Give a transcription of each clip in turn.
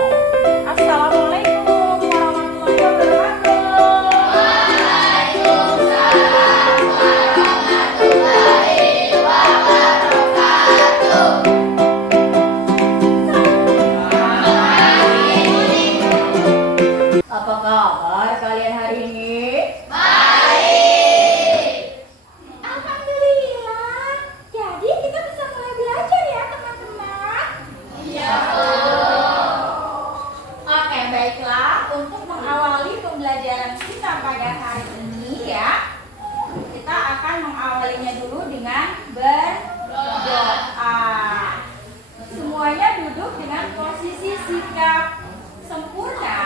Assalamualaikum warahmatullahi wabarakatuh. Waalaikumsalam warahmatullahi wabarakatuh. Apa kabar kalian hari ini? Baik. Alhamdulillah. Jadi kita bisa mulai belajar ya teman-teman. Iya. Oke, baiklah. Untuk mengawali pembelajaran kita pada hari ini ya, kita akan mengawalinya dulu dengan berdoa. Semuanya duduk dengan posisi sikap sempurna,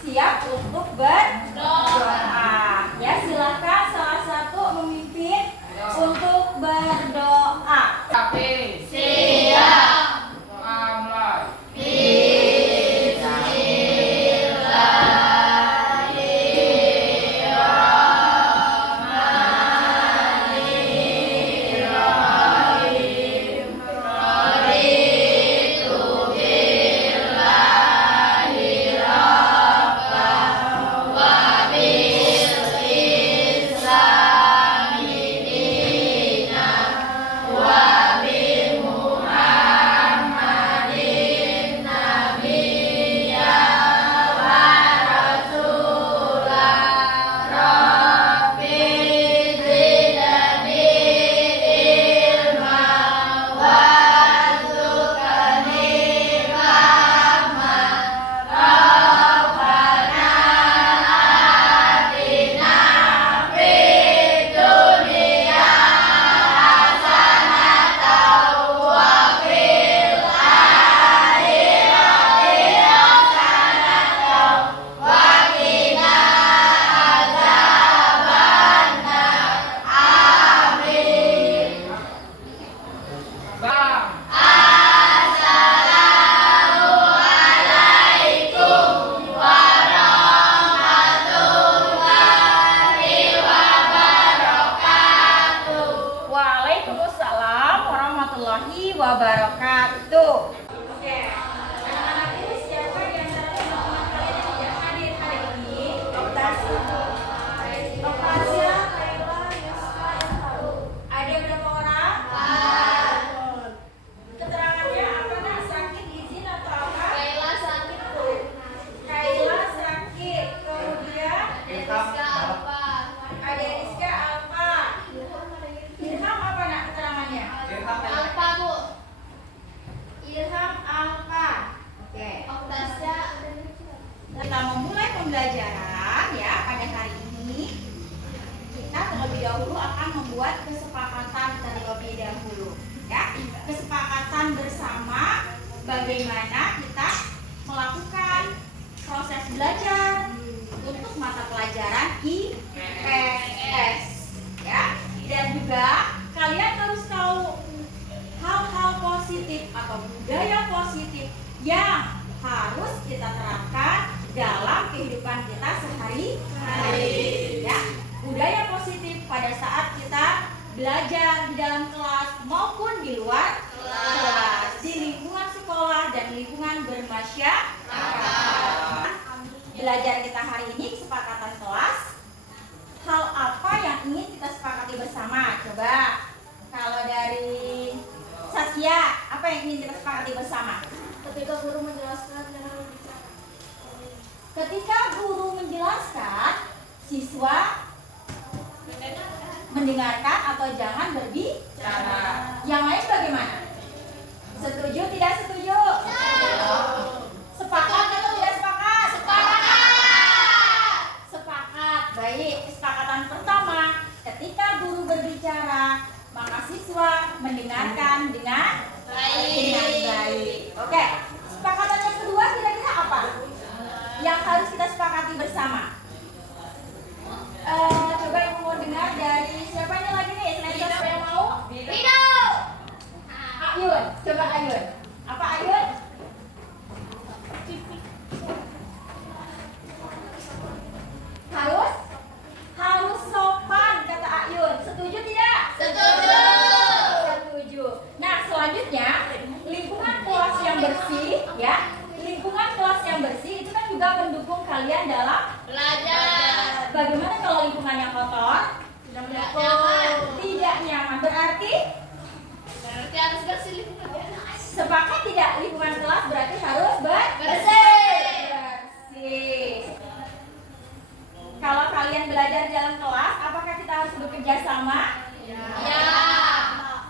siap untuk berdoa. Ya, silakan salah satu memimpin untuk berdoa. Tapi Siap. amal Waalaikumsalam warahmatullahi wabarakatuh. Oke, anak-anak ini siapa di antara teman-teman kalian yang tidak hadir hari ini? Oktasia, Kayla, Yuska, dan Faru. Ada berapa orang? Keterangannya apa nak? Sakit, izin atau apa? Kayla sakit, Bu. Kayla sakit, kemudian Rizka apa? ada Rizka Alfa. Ilham apa nak keterangannya? Alfa, Bu. Ilham Alfa. Oke. Oktasya. Kita memulai pembelajaran ya pada hari ini. Kita terlebih dahulu akan membuat kesepakatan terlebih dahulu ya. Kesepakatan bersama bagaimana kita melakukan proses belajar untuk mata pelajaran IPS ya. Dan juga kalian harus tahu hal-hal positif atau budaya positif yang harus kita terapkan dalam kehidupan kita sehari-hari ya. Budaya positif pada saat kita belajar di dalam kelas maupun di luar kelas, di lingkungan sekolah dan lingkungan bermasyarakat. Belajar kita hari ini kesepakatan kelas, hal apa yang ingin kita sepakati bersama? Coba kalau dari Saskia, apa yang ingin kita sepakati bersama? Ketika guru menjelaskan jangan berbicara. Ketika guru menjelaskan, siswa mendengarkan atau jangan berbicara. Yang lain bagaimana? Setuju tidak setuju? Sepakat atau tidak sepakat? Sepakat. Baik, kesepakatan pertama, ketika guru berbicara, maka siswa mendengarkan dengan baik. Oke, kesepakatan yang kedua kira-kira apa? Yang harus kita sepakati bersama. Coba ibu mau dengar dari siapa ini lagi nih? Selain siapa yang mau? Rino. Ayun, coba Ayun. kalian dalam Belajar. bagaimana kalau lingkungannya kotor? Tidak nyaman. Tidak nyaman. Berarti Berarti harus bersih lingkungan. sepakat tidak lingkungan kelas berarti harus Bersih. bersih. Kalau kalian belajar di dalam kelas, apakah kita harus bekerja sama? Ya.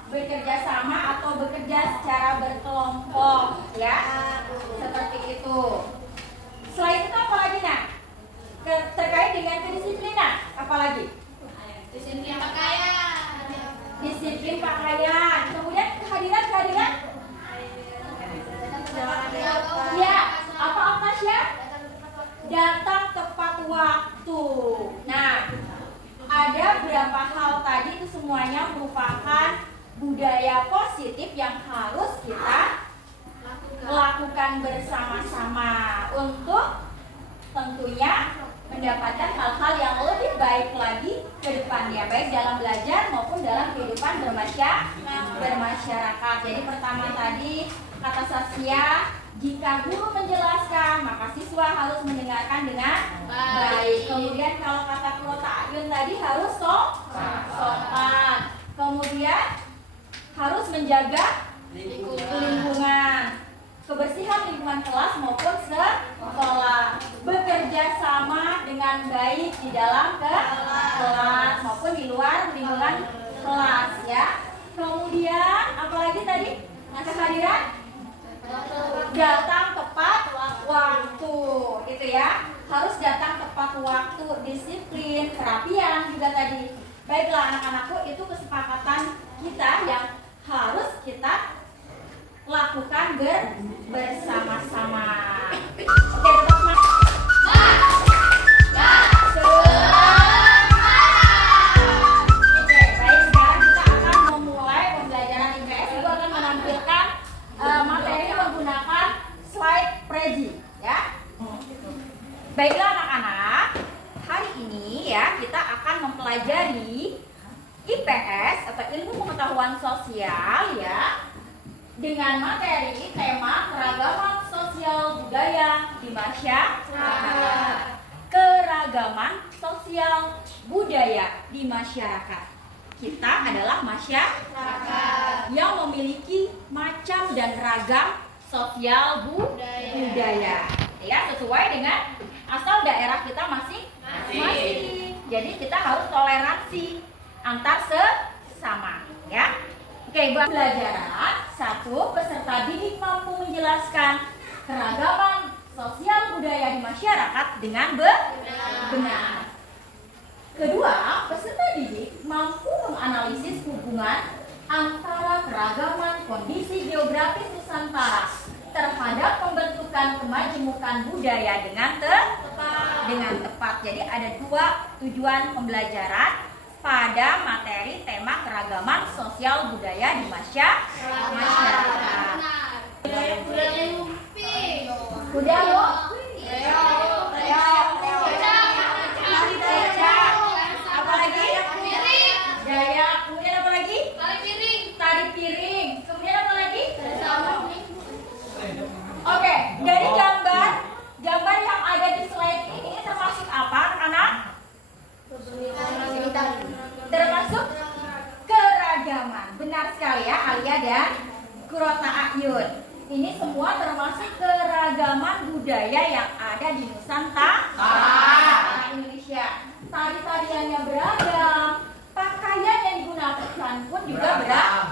Bekerja sama atau bekerja secara berkelompok, ya? Seperti itu. Selain itu apa lagi, Nak? Terkait dengan kedisiplinan, apa lagi? Disiplin pakaian. Disiplin pakaian. Kemudian kehadiran. Ya, apa Tasya? Datang tepat waktu. Nah, ada berapa hal tadi itu semuanya merupakan budaya positif yang harus kita lakukan bersama-sama untuk tentunya mendapatkan hal-hal yang lebih baik lagi ke depannya, baik dalam belajar maupun dalam kehidupan bermasyarakat. Jadi pertama tadi kata Saskia, jika guru menjelaskan maka siswa harus mendengarkan dengan baik. Kemudian kalau kata Kota Ayun tadi harus sopan. Kemudian harus menjaga lingkungan, kebersihan lingkungan kelas maupun sekolah, bekerja sama dengan baik di dalam kelas maupun di luar lingkungan kelas, ya. Kemudian apalagi tadi kehadiran, datang tepat waktu, gitu ya. Harus datang tepat waktu, disiplin, kerapian juga tadi. Baiklah anak-anakku, itu kesepakatan kita yang harus kita lakukan bersama-sama. Oke, tetap semangat. Oke, baik, sekarang kita akan memulai pembelajaran IPS. Ibu akan menampilkan materi menggunakan slide prezi, ya. Baiklah anak-anak, hari ini ya kita akan mempelajari IPS atau ilmu pengetahuan sosial, ya, dengan materi tema keragaman sosial budaya di masyarakat. Keragaman sosial budaya di masyarakat. Kita adalah masyarakat yang memiliki macam dan ragam sosial budaya. Ya, sesuai dengan asal daerah kita masing-masing. Jadi kita harus toleransi antar sesama, ya. Oke, buat pelajaran 1, peserta didik mampu menjelaskan keragaman sosial budaya di masyarakat dengan benar. Kedua, peserta didik mampu menganalisis hubungan antara keragaman kondisi geografis Nusantara terhadap pembentukan kemajemukan budaya dengan tepat. Jadi ada 2 tujuan pembelajaran pada materi tema keragaman sosial budaya di masyarakat. Udah lo? Apa lagi? Gaya. Kemudian apa lagi? Tari piring. Kemudian apa lagi? Oke, dari gambar yang ada di slide ini termasuk apa, anak-anak? Termasuk keragaman. Benar sekali ya, Alia dan Kurota Ayun. Ini semua termasuk keragaman budaya yang ada di Nusantara Indonesia. Tari-tariannya beragam, pakaian yang digunakan pun juga beragam.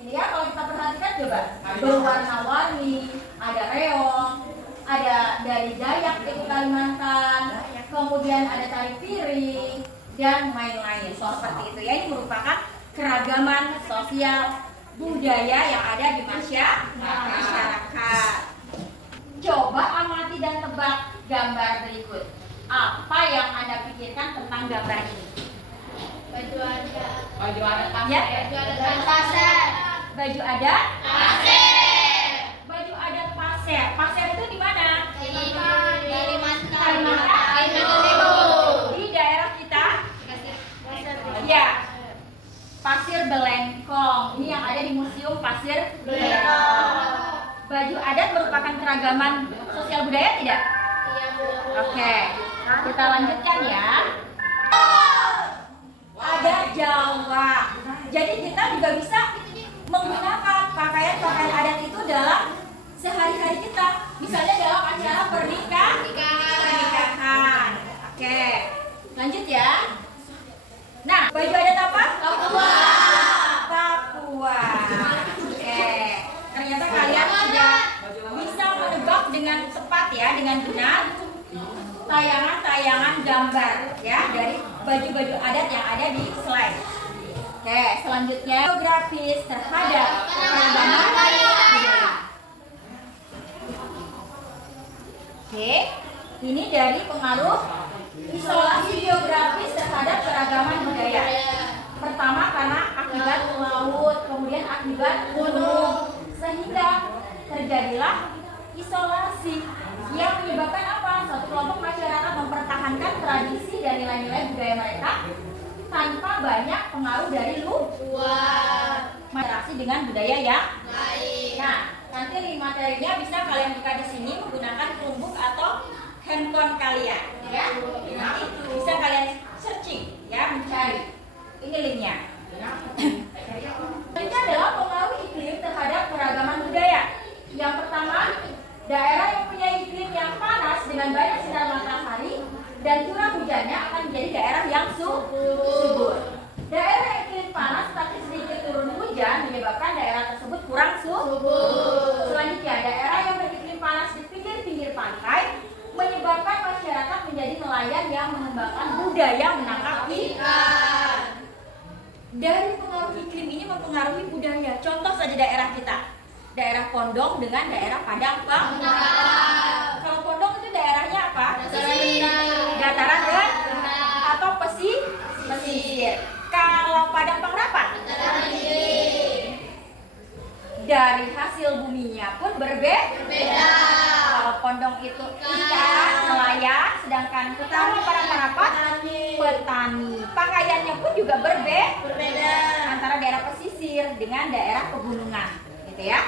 Ini ya, kalau kita perhatikan coba, berwarna-warni, ada reog, ada dari Dayak itu Kalimantan, kemudian ada tari piring dan lain-lain. Seperti itu ya, ini merupakan keragaman sosial budaya yang ada di masyarakat. Coba amati dan tebak gambar berikut. Apa yang Anda pikirkan tentang gambar ini? Baju adat. Baju adat Ya? Baju adat pasar. Baju adat? Pasir. Baju adat pasir. Pasir itu di mana? Kalimantan. Di daerah kita? Ya. Pasir Belengkong. Ini yang ada di Museum Pasir Belengkong. Baju adat merupakan keragaman sosial budaya tidak? Oke, kita lanjutkan ya. Ada Jawa. Jadi kita juga bisa menggunakan pakaian-pakaian adat itu dalam sehari-hari kita. Misalnya dalam acara pernikahan. Oke, lanjut ya. Nah, baju adat apa? Papua. Oke, ternyata kalian sudah bisa menebak dengan tepat ya, dengan benar tayangan-tayangan gambar ya dari baju-baju adat yang ada di slide. Oke, selanjutnya geografis terhadap keragaman budaya. Oke, ini dari pengaruh isolasi geografis terhadap keragaman budaya. Pertama karena akibat laut, kemudian akibat gunung, sehingga terjadilah isolasi yang menyebabkan apa? Suatu kelompok masyarakat mempertahankan tradisi dan nilai-nilai budaya mereka tanpa banyak pengaruh dari luar, interaksi dengan budaya yang lain. Nah, nanti materinya bisa kalian buka di sini menggunakan Chromebook atau handphone kalian, ya. Nanti bisa kalian searching, ya, mencari. Ini linknya. Ini adalah pengaruh iklim terhadap keragaman budaya. Yang pertama, daerah yang punya iklim yang panas dengan banyak sinar matahari dan curah hujannya akan menjadi daerah yang subur. Daerah yang iklim panas tapi sedikit turun hujan menyebabkan daerah tersebut kurang subur. Selanjutnya, daerah yang beriklim panas di pinggir-pinggir pantai menyebabkan masyarakat menjadi nelayan yang mengembangkan budaya menangkap ikan. Dari pengaruh iklim ini mempengaruhi budaya. Contoh saja daerah kita, daerah Pondong dengan daerah Padang Panjang. Kalau Pondong itu daerahnya apa? Dataran rendah atau pesisir. Kalau Padang Pangerapan? Dari hasil buminya pun berbeda. Kalau Pondong itu ikan, nelayan, sedangkan utara Pangerapan petani. Pakaiannya pun juga berbeda antara daerah pesisir dengan daerah pegunungan, gitu ya.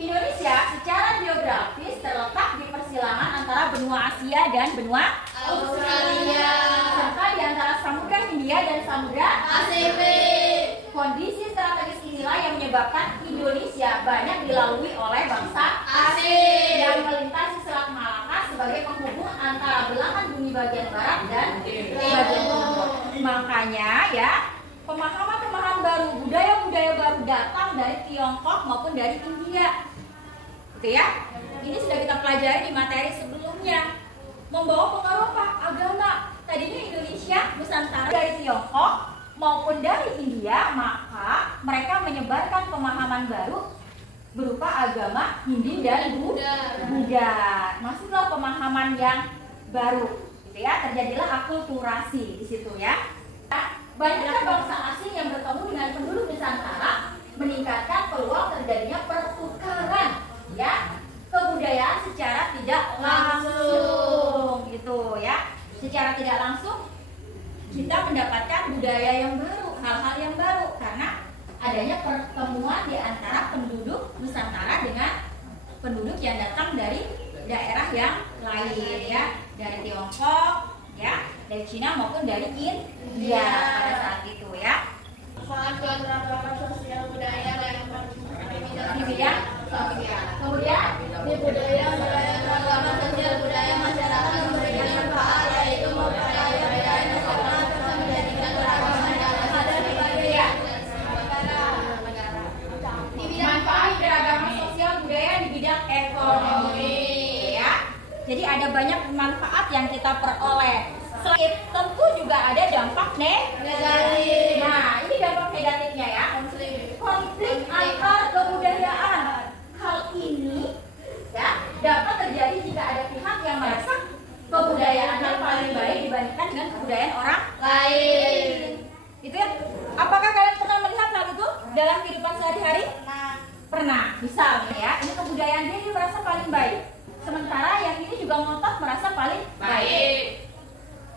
Indonesia secara geografis terletak di persilangan antara benua Asia dan benua Australia, serta di antara Samudra Hindia dan Samudra Pasifik. Kondisi strategis inilah yang menyebabkan Indonesia banyak dilalui oleh bangsa asing yang melintasi Selat Malaka sebagai penghubung antara belahan bumi bagian barat dan bagian timur. Makanya ya, pemahaman-pemahaman baru, budaya-budaya baru datang dari Tiongkok maupun dari India. Gitu ya. Ini sudah kita pelajari di materi sebelumnya. Membawa pengaruh apa? Agama. Tadinya Indonesia, Nusantara dari Tiongkok maupun dari India, maka mereka menyebarkan pemahaman baru berupa agama Hindu dan Buddha. Masuklah pemahaman yang baru, gitu ya. Terjadilah akulturasi di situ ya. Banyaknya bangsa asing yang bertemu dengan penduduk Nusantara meningkatkan peluang terjadinya pertukaran ya kebudayaan secara tidak langsung, gitu ya. Secara tidak langsung kita mendapatkan budaya yang baru, hal-hal yang baru karena adanya pertemuan di antara penduduk Nusantara dengan penduduk yang datang dari daerah yang lain ya, dari Tiongkok ya, dari Cina maupun dari India pada saat itu ya. Sosial budaya dan Di bidang sosial. Kemudian di budaya keragaman sosial budaya masyarakat memberikan manfaat yaitu mempelajari budaya nasional serta menjadikan keragaman yang ada di budaya negara. di bidang manfaat keragaman sosial budaya di bidang ekonomi ya. Jadi ada banyak manfaat yang kita peroleh. Selain tentu juga ada dampak negatif. Nah, ini dampak negatifnya ya. Konflik antar kebudayaan. Hal ini ya dapat terjadi jika ada pihak yang merasa kebudayaannya paling baik dibandingkan dengan kebudayaan orang lain. Itu ya. Apakah kalian pernah melihat hal itu dalam kehidupan sehari-hari? Pernah. Misalnya ya, ini kebudayaan dia merasa paling baik. Sementara yang ini juga ngotot merasa paling baik.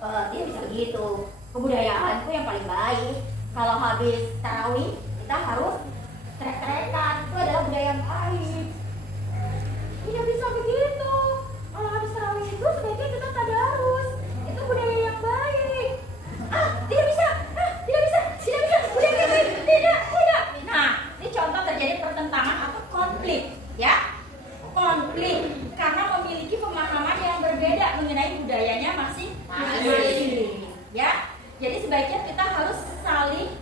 Dia bisa begitu. Kebudayaanku yang paling baik. Kalau habis tarawih kita harus trek-trekan. Itu adalah budaya yang baik. Tidak bisa begitu. Kalau habis tarawih itu konflik karena memiliki pemahaman yang berbeda mengenai budayanya masing-masing. Ya, jadi sebaiknya kita harus saling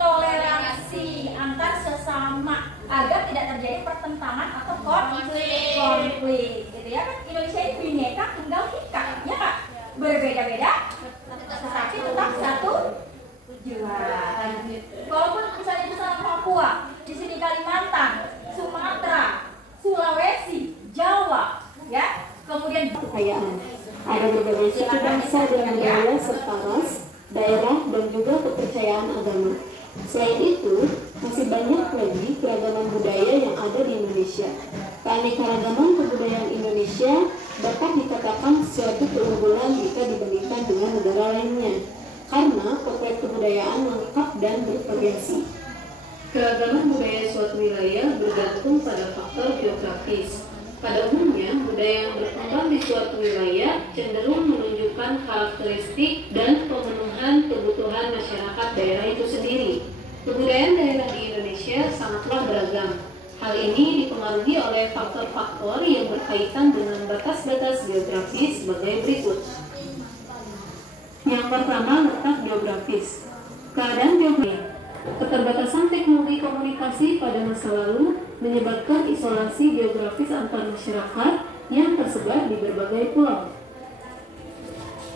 toleransi antar sesama agar tidak terjadi pertentangan atau konflik. Gitu ya kan? Indonesia ini bineka tunggal ika, ya Kak? Berbeda-beda, tetapi tetap satu tujuan. Walaupun misalnya di sana Papua, di sini Kalimantan, Sumatera, Sulawesi, Jawa, ya, kemudian kekayaan. Ada berbagai suku bangsa dengan budaya serta ras, daerah, dan juga kepercayaan agama. Selain itu, masih banyak lagi keragaman budaya yang ada di Indonesia. Keanekaragaman kebudayaan Indonesia dapat dikatakan suatu keunggulan jika dibandingkan dengan negara lainnya, karena potret kebudayaan lengkap dan bervariasi. Keragaman budaya suatu wilayah bergantung pada faktor geografis. Pada umumnya, budaya yang berkembang di suatu wilayah cenderung menunjukkan karakteristik dan pemenuhan kebutuhan masyarakat daerah itu sendiri. Kebudayaan daerah di Indonesia sangatlah beragam. Hal ini dipengaruhi oleh faktor-faktor yang berkaitan dengan batas-batas geografis sebagai berikut. Yang pertama, letak geografis. Keadaan geografis. Keterbatasan teknologi komunikasi pada masa lalu menyebabkan isolasi geografis antar masyarakat yang tersebar di berbagai pulau.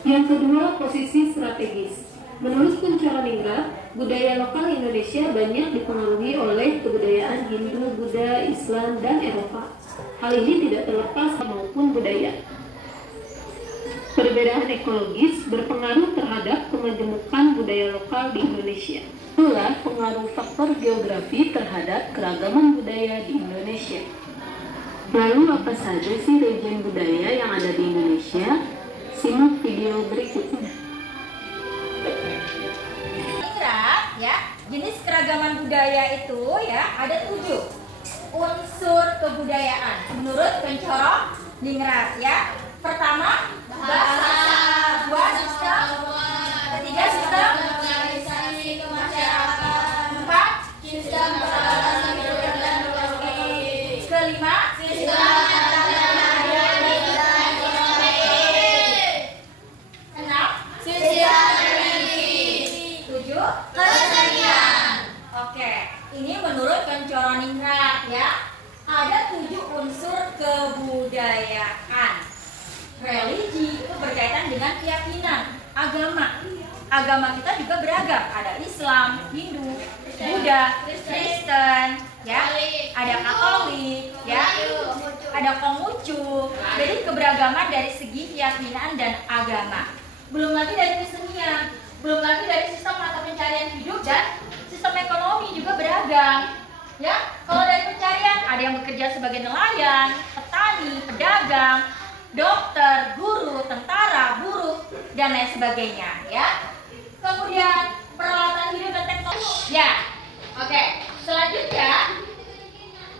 Yang kedua, posisi strategis. Menurut Kunchoro-Ningrat, budaya lokal Indonesia banyak dipengaruhi oleh kebudayaan Hindu, Buddha, Islam, dan Eropa. Hal ini tidak terlepas maupun budaya. Perbedaan ekologis berpengaruh terhadap kemajemukan budaya lokal di Indonesia. Itulah pengaruh faktor geografi terhadap keragaman budaya di Indonesia. Lalu apa saja sih region budaya yang ada di Indonesia? Simak video berikutnya. Ya, jenis keragaman budaya itu ya ada 7 unsur kebudayaan menurut Kunchoro-Ningrat ya. Pertama, bahasa, dua sistem, ketiga sistem organisasi kemasyarakatan, 4 sistem peralatan hidup dan teknologi, kelima sistem pembelajaran dan ekonomi, 6 sistem religi, 7 kesenian. Oke, ini menurut Kunchoro-Ningrat ya. Ada 7 unsur kebudayaan. Religi itu berkaitan dengan keyakinan, agama. Agama kita juga beragam. Ada Islam, Hindu, Buddha, Kristen, ya. Ada Katolik, ya. Ada Konghucu. Jadi keberagaman dari segi keyakinan dan agama. Belum lagi dari kesenian, belum lagi dari sistem mata pencarian hidup dan sistem ekonomi juga beragam. Ya, kalau dari pencarian ada yang bekerja sebagai nelayan, petani, pedagang, dokter, guru, tentara, buruh, dan lain sebagainya. Ya, kemudian peralatan hidup dan teknologi. Ya, oke. Selanjutnya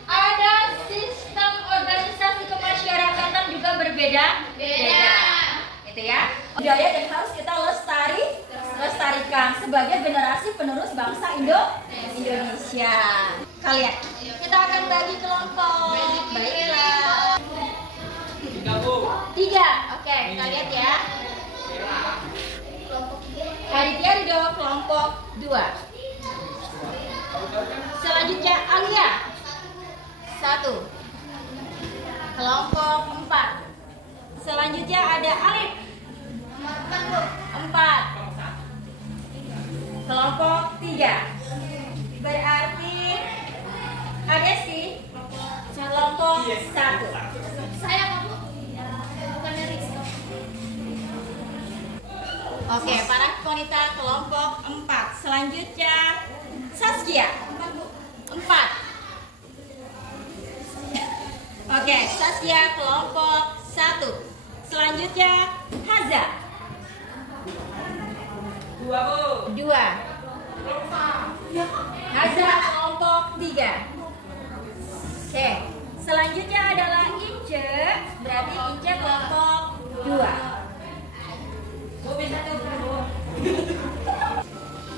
ada sistem organisasi kemasyarakatan juga berbeda-beda. Gitu ya. Budaya yang harus kita lestarikan sebagai generasi penerus bangsa Indonesia. Kalian, kita akan bagi kelompok. Baiklah. 3. Oke, kita lihat ya. Aditya Rido kelompok 2. Selanjutnya Alia 1. Kelompok 4. Selanjutnya ada Alif 4. Kelompok 3. Berarti ada sih kelompok 1. Saya kamu bukan dari Oke, para wanita kelompok 4. Selanjutnya Saskia 4. Oke, Saskia kelompok 1. Selanjutnya Haza 2. Haza kelompok 3. Oke, selanjutnya adalah Ince. Berarti Ince kelompok 2.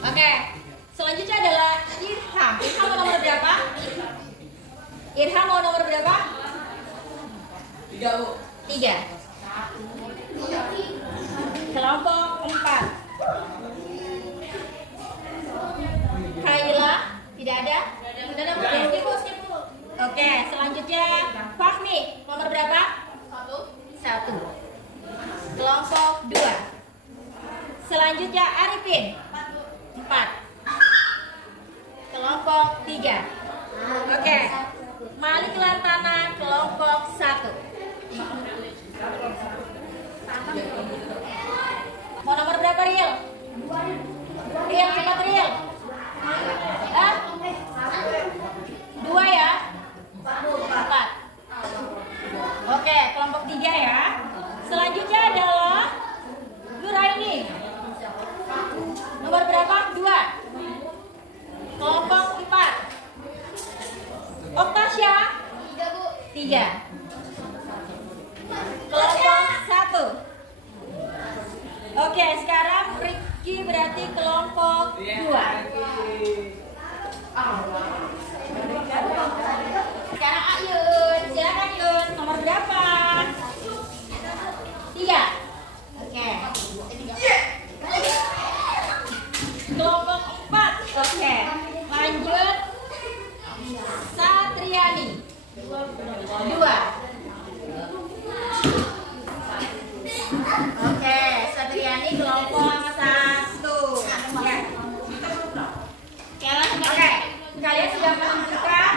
Oke, selanjutnya adalah Irham. Irham mau nomor berapa? Irham mau nomor berapa? 3. Kelompok 4. Kaila, tidak ada? Oke, selanjutnya Fahmi, nomor berapa? 1. Kelompok 2. Selanjutnya Arifin, 4. Kelompok 3. Oke, Malik Lantana, kelompok 1. Mau nomor berapa, Riel? Riel, cepat Riel. 2 ya? 4. Oke, kelompok 3 ya. Selanjutnya adalah Nuraini. Nomor berapa? 2. Kelompok 4. Oktasya? 3. Kelompok 1. Oke, sekarang Rifki berarti kelompok 2. Sekarang Ayun, silakan Ayun, nomor berapa? 3. Oke. Kelompok 4. Oke. Lanjut. Satriani. 2. Oke, Satriani kelompok 1. Oke, kalian sudah menentukan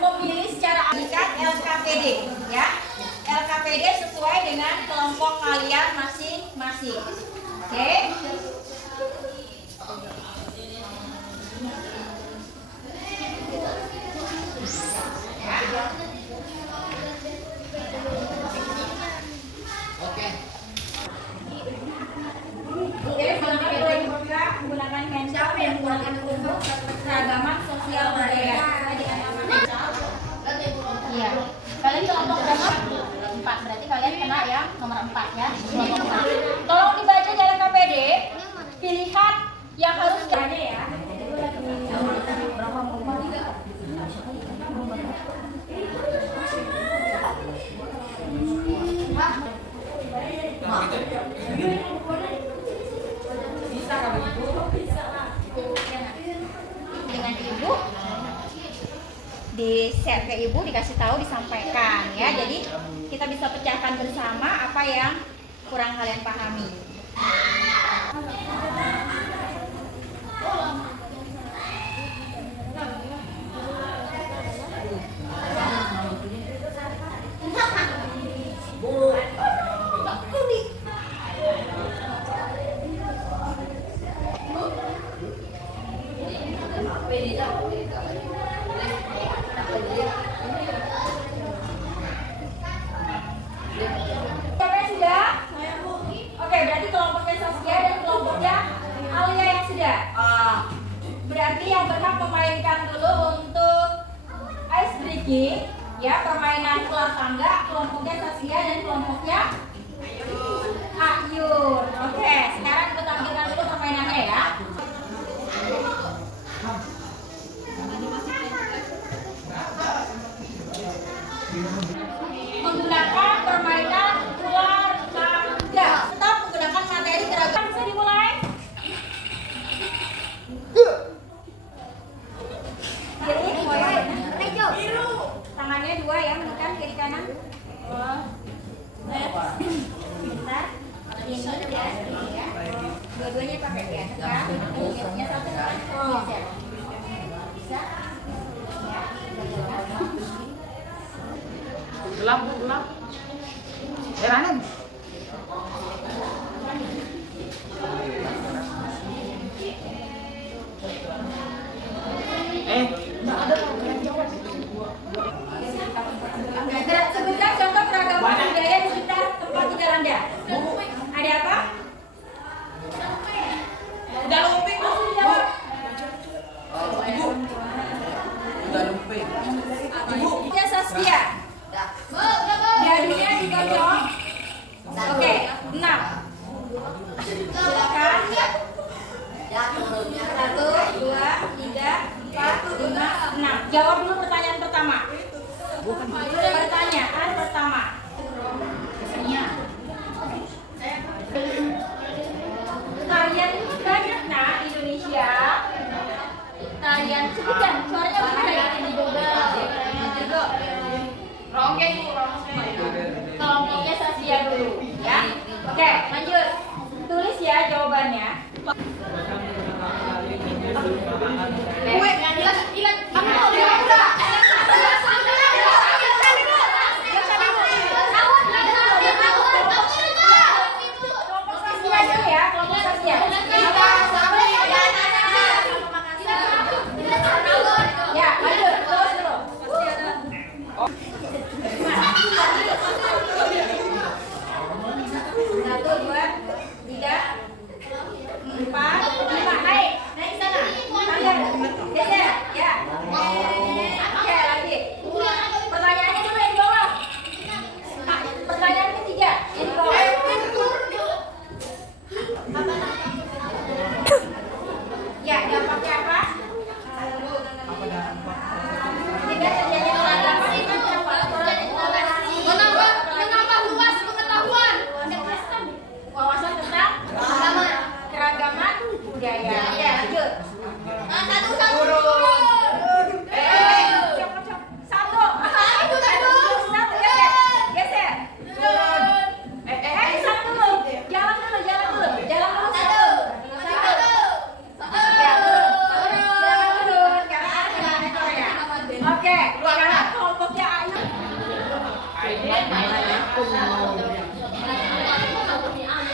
memilih secara indikat LKPD ya. LKPD sesuai dengan kelompok kalian masing-masing. Oke. Menggunakan handshake dan menggunakan untuk keragaman sosial budaya. Iya. Kalian kelompok berapa? 4. Berarti kalian kena yang nomor 4 ya. Kelompok 4. Tolong dibaca di LKPD pilihan yang harus kalian ya. Dengan ibu di share ke ibu, dikasih tahu, disampaikan ya. Jadi kita bisa pecahkan bersama apa yang kurang kalian pahami. Siapa yang sudah? Oke, berarti kelompoknya Saskia dan kelompoknya Alia yang sudah. Berarti yang berhak memainkan dulu untuk ice breaking ya, permainan ular tangga, kelompoknya Saskia dan kelompoknya Ayun. Oke, sekarang kita tampilkan dulu permainannya ya. Menggunakan permainan ular tangga, tetap menggunakan materi gerakan. Bisa dimulai. Kiri, biru. Tangannya 2 ya, menekan kiri kanan. Bentar. Ini ya. Dua-duanya pakai ya. Tekan. Ininya 1 kan. Bisa. Gelap. Ranem. Sebutkan contoh keragaman budaya di sekitar tempat tinggal Anda. Ada apa? Udah lumping, langsung dijawab. Ibu. Udah lumping. Ibu. Saskia. Dadunya dikocok. dia dulu, ya. Oke, lanjut. Tulis ya jawabannya.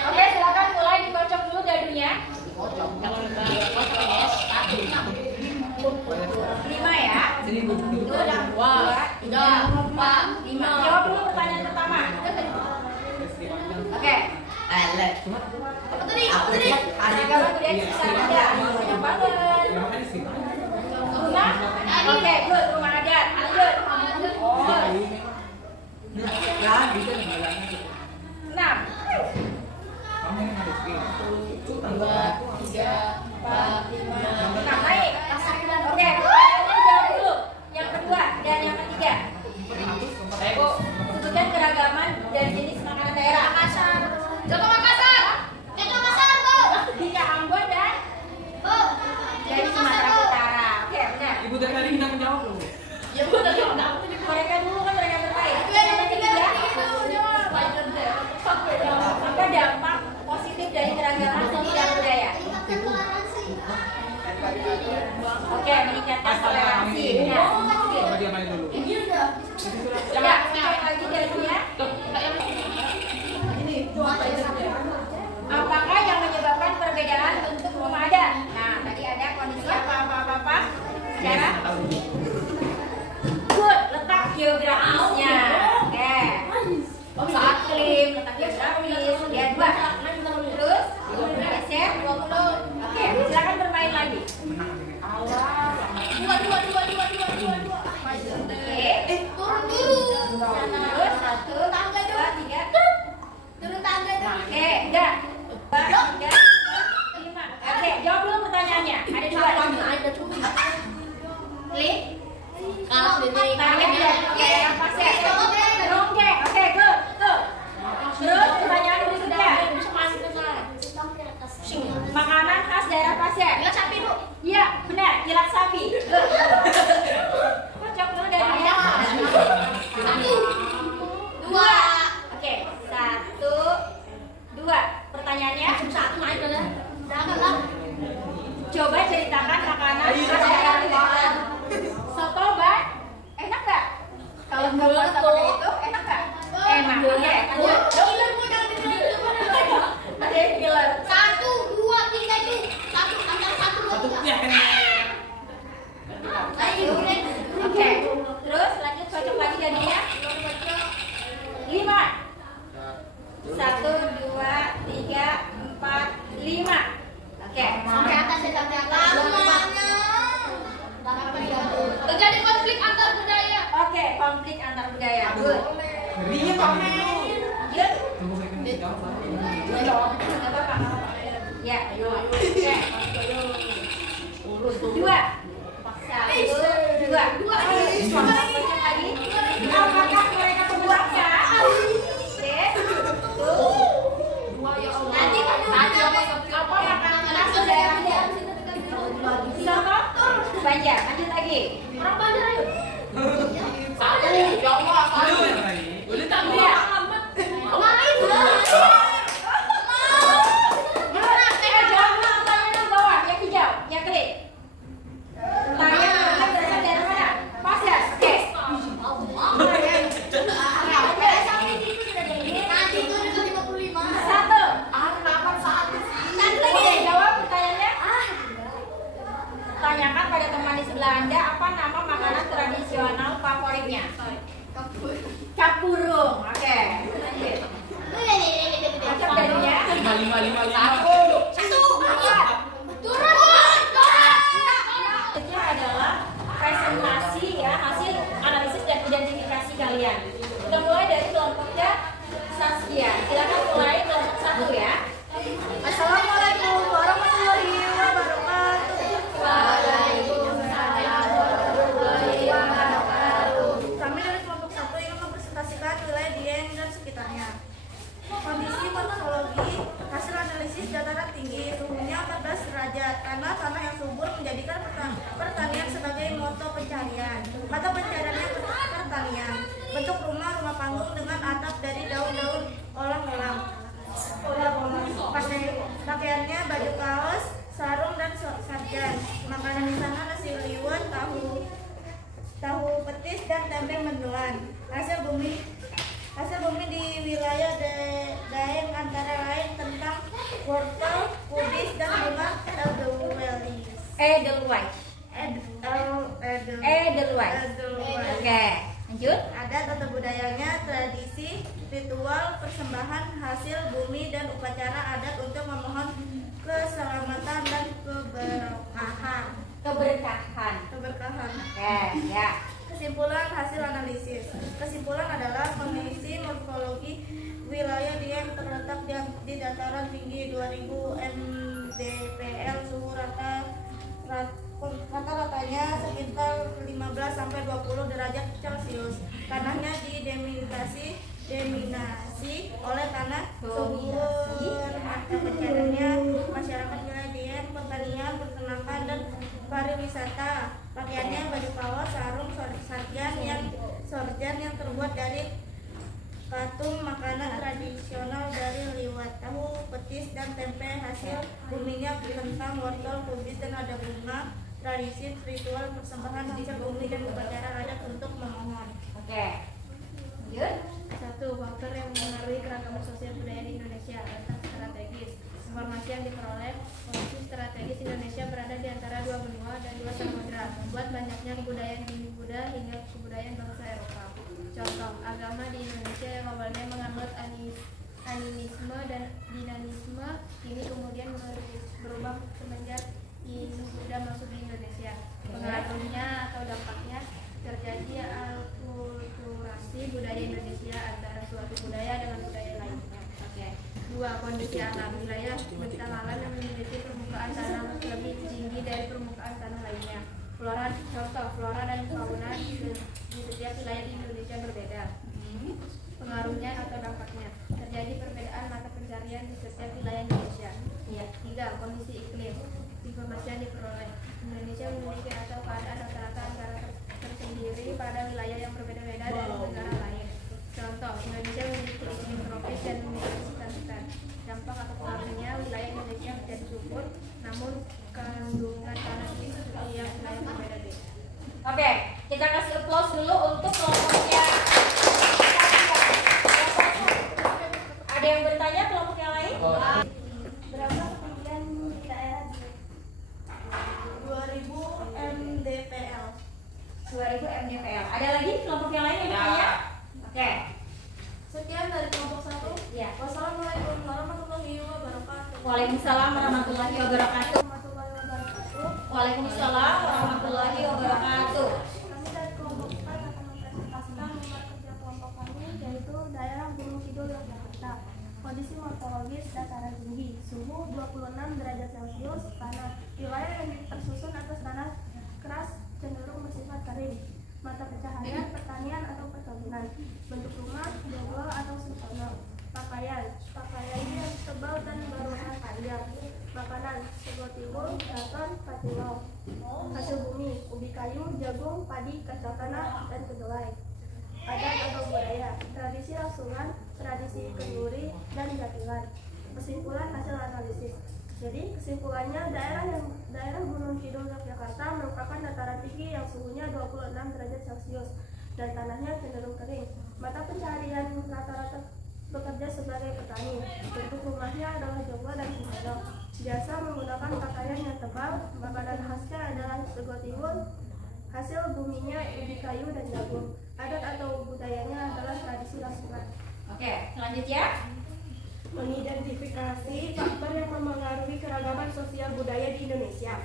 Oke, silakan mulai dikocok dulu dadunya. 5 ya. 1, 2, 3, 4, 5. Jawab dulu pertanyaan pertama. Oke. Apa tadi? Agama budaya sisa tidak. Banyak banget. Rumah? Oke, good. Rumah adat. Lanjut. Oh. 6. 2, 3, 4, 5. Naik. Oke, pertanyaannya jawab dulu. Yang kedua dan yang ketiga. Sebutkan keragaman dan jenis makanan daerah. Makassar. Contoh Makassar. Contoh Makassar, Bu. Hingga Ambon dan dari Sumatera Utara. Oke, benar. Ibu dari tadi kita menjawab loh. Ya, Bu, tadi mereka dulu kan mereka terbaik. Yang ketiga. Apa dampak positif dari keragaman bidang budaya? Oke, meningkatkan toleransi. Benar. Coba dia main dulu. Coba cek lagi jawabannya. Apakah yang menyebabkan perbedaan bentuk rumah adat? Nah, tadi ada kondisi apa? Sekarang good, letak geografisnya. Oke. Saat klaim, letak geografis. Ya, 2. Terus, geser. Oke, silakan bermain lagi. Dua. Oke. Terus, 1, 2, 3. Turun tangga dong. Oke, udah. 2, 3, 4, 5. Oke, jawab dulu pertanyaannya. Ada 2. Klik. Target daerah pasir. Oke, good. Tuh. Terus pertanyaan berikutnya. Makanan khas daerah pasir. Gila sapi, Bu. Iya, benar. Jilat sapi. Kocok dulu dari ya. 1, 2. Oke, 1, 2. Pertanyaannya. Coba ceritakan makanan khas daerah pasir. Soto, Mbak. Enak nggak? Kalau buat sama itu, enak nggak? Enak. Oke, lanjut. Ada yang gila. 1, 2, 3 itu. 1, antara 1, 2, 3. Oke, terus lanjut cocok lagi jadinya. 5. 1, 2, 3, 4, 5. Oke, Sampai atas ya, sampai atas. Terjadi konflik antar budaya. Oke, konflik antar budaya. Good. Ngeri pamen. Good. Tunggu saya kan jawab. Nggak apa-apa. Ya, ayo. Oke. 2. 1, 2. Cocok lagi. Apakah mereka keduanya? Oke. Nanti Apa makanan khas daerahnya? Soto, Banjar. Lanjut lagi. orang Banjar ayo. 1. Ya Allah. Udah tanggung. Iya. Ngapain lima. Satu. Turun. Selanjutnya adalah presentasi ya, hasil analisis dan identifikasi kalian. Kita mulai dari kelompoknya Saskia. Silakan mulai kelompok 1 ya. Assalamualaikum warahmatullahi wabarakatuh. Waalaikumsalam warahmatullahi wabarakatuh. Kami dari kelompok 1 ingin mempresentasikan wilayah Dieng dan sekitarnya. Kondisi morfologi, hasil analisis dataran tinggi, suhunya 14 derajat, karena tanah yang subur menjadikan pertanian sebagai moto pencarian. Mata pencariannya pertanian. Bentuk rumah panggung dengan atap dari daun-daun olang-olang. Pakaiannya baju kaos, sarung dan sarjan. Makanan di sana nasi liwet, tahu petis dan tempe mendoan. Hasil bumi di wilayah Daeng antara lain tentang wortel, kubis dan bunga Edelweiss. Oke, lanjut. Adat atau budayanya, tradisi, ritual, persembahan hasil bumi dan upacara adat untuk memohon keselamatan dan keberkahan. Oke, ya. Kesimpulan hasil analisis. Kesimpulan adalah kondisi morfologi wilayah Dieng terletak di dataran tinggi 2000 mdpl, suhu rata-ratanya sekitar 15 sampai 20 derajat Celcius. Tanahnya didominasi oleh tanah subur. Mata pencariannya masyarakat wilayah Dieng, pertanian, peternakan dan pariwisata. Pakaiannya baju kaos, sarung, sorjan yang terbuat dari patung. Makanan tradisional dari liwet, tahu, petis dan tempe. Hasil buminya kentang, wortel, kubis dan ada bunga. Tradisi, ritual, persembahan hasil bumi dan upacara adat untuk memohon. Oke. Lanjut. 1. Faktor yang mempengaruhi keragaman sosial budaya di Indonesia. Letak strategis. Informasi yang diperoleh, posisi strategis Indonesia berada di antara dua benua dan dua samudra, membuat banyaknya kebudayaan Hindu-Buddha hingga kebudayaan bangsa Eropa. Contoh, agama di Indonesia yang awalnya menganut animisme dan dinamisme, kini kemudian berubah semenjak Hindu-Buddha masuk di Indonesia. Pengaruhnya atau dampaknya, terjadi alkulturasi budaya Indonesia antara suatu budaya dengan budaya lainnya. Oke. 2. Kondisi alam. Wilayah Bentalalan yang memiliki permukaan tanah lebih tinggi dari permukaan tanah lainnya. Contoh, flora dan fauna di setiap wilayah di Indonesia berbeda. Pengaruhnya atau dampaknya, terjadi perbedaan mata pencarian di setiap wilayah Indonesia. 3. Kondisi iklim. Informasi yang diperoleh, Indonesia memiliki atau keadaan rata-rata antara tersendiri pada wilayah yang berbeda-beda dari negara lain. Contoh, Indonesia memiliki iklim tropis dan memiliki hutan. Dampak atau pengaruhnya, wilayah Indonesia menjadi subur, namun kandungan tanah di setiap wilayah berbeda-beda. Oke, kita kasih applause dulu untuk kelompoknya. Ada yang bertanya kelompok yang lain? Berapa ketinggian di daerah di 2000 mdpl? 2000 mdpl. Ada lagi kelompok yang lain yang bertanya? Oke. Sekian dari kelompok 1. Ya. Wassalamualaikum warahmatullahi wabarakatuh. Waalaikumsalam warahmatullahi wabarakatuh. Waalaikumsalam warahmatullahi wabarakatuh. Kami dari kelompok 4 akan mempresentasikan nomor kerja kelompok kami, yaitu daerah Gunung Kidul Yogyakarta. Kondisi morfologis dataran tinggi, suhu 26 derajat Celcius, tanah. Wilayah yang tersusun atas tanah keras cenderung bersifat kering. Mata pencaharian pertanian atau perkebunan. Bentuk rumah joglo atau sempurna. Pakaiannya yang tebal dan berwarna kaya. Makanan sego tiwul, daton, patilo. Hasil bumi, ubi kayu, jagung, padi, kacang tanah, dan kedelai. Adat atau budaya, tradisi langsungan, tradisi kenduri, dan jatilan. Kesimpulan hasil analisis. Jadi kesimpulannya, daerah Gunung Kidul Yogyakarta merupakan dataran tinggi yang suhunya 26 derajat Celcius dan tanahnya cenderung kering. Mata pencaharian rata-rata bekerja sebagai petani. Bentuk rumahnya adalah joglo dan sumedang. Biasa menggunakan pakaian yang tebal. Makanan khasnya adalah sego tiwul. Hasil buminya ubi kayu dan jagung. Adat atau budayanya adalah tradisi langsungan. Oke, selanjutnya. Mengidentifikasi faktor yang mempengaruhi keragaman sosial budaya di Indonesia.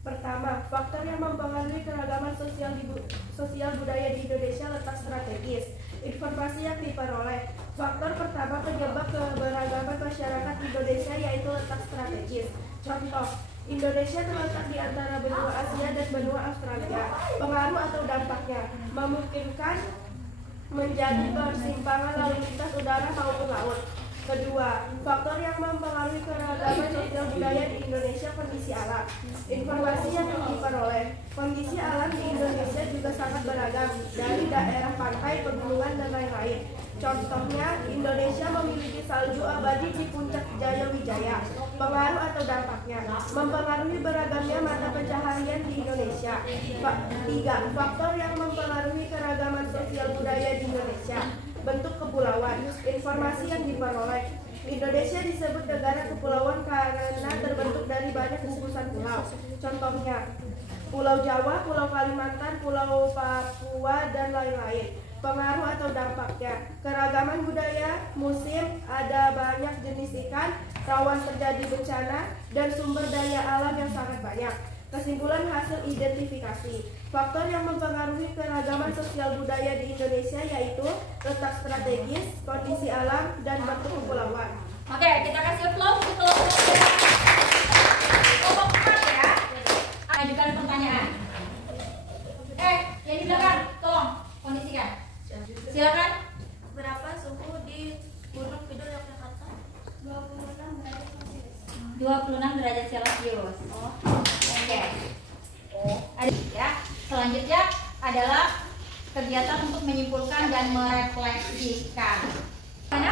Pertama, faktor yang mempengaruhi keragaman sosial budaya di Indonesia letak strategis. Informasi yang diperoleh. Faktor pertama penyebab keberagaman masyarakat Indonesia yaitu letak strategis. Contoh, Indonesia terletak di antara benua Asia dan benua Australia. Pengaruh atau dampaknya memungkinkan menjadi persimpangan lalu lintas udara maupun laut. Kedua, faktor yang mempengaruhi keragaman sosial budaya di Indonesia, kondisi alam. Informasi yang diperoleh. Kondisi alam di Indonesia juga sangat beragam, dari daerah pantai, pegunungan, dan lain-lain. Contohnya, Indonesia memiliki salju abadi di puncak Jayawijaya. Pengaruh atau dampaknya mempengaruhi beragamnya mata pencaharian di Indonesia. Tiga, faktor yang mempengaruhi keragaman sosial budaya di Indonesia. Bentuk kepulauan. Informasi yang diperoleh. Indonesia disebut negara kepulauan karena terbentuk dari banyak gugusan pulau. Contohnya, Pulau Jawa, Pulau Kalimantan, Pulau Papua, dan lain-lain. Pengaruh atau dampaknya, keragaman budaya, musim, ada banyak jenis ikan, rawan terjadi bencana, dan sumber daya alam yang sangat banyak. Kesimpulan hasil identifikasi. Faktor yang mempengaruhi keragaman sosial budaya di Indonesia yaitu letak strategis, kondisi alam, dan bentuk kepulauan. Oke, kita kasih applause untuk kelompok 4 ya. Ajukan pertanyaan. Yang di belakang, tolong kondisikan. Silakan. Berapa suhu di Gunung Kidul Yogyakarta? 26 derajat Celcius. Oke. Ya. Selanjutnya adalah kegiatan untuk menyimpulkan dan merefleksikan. Mana?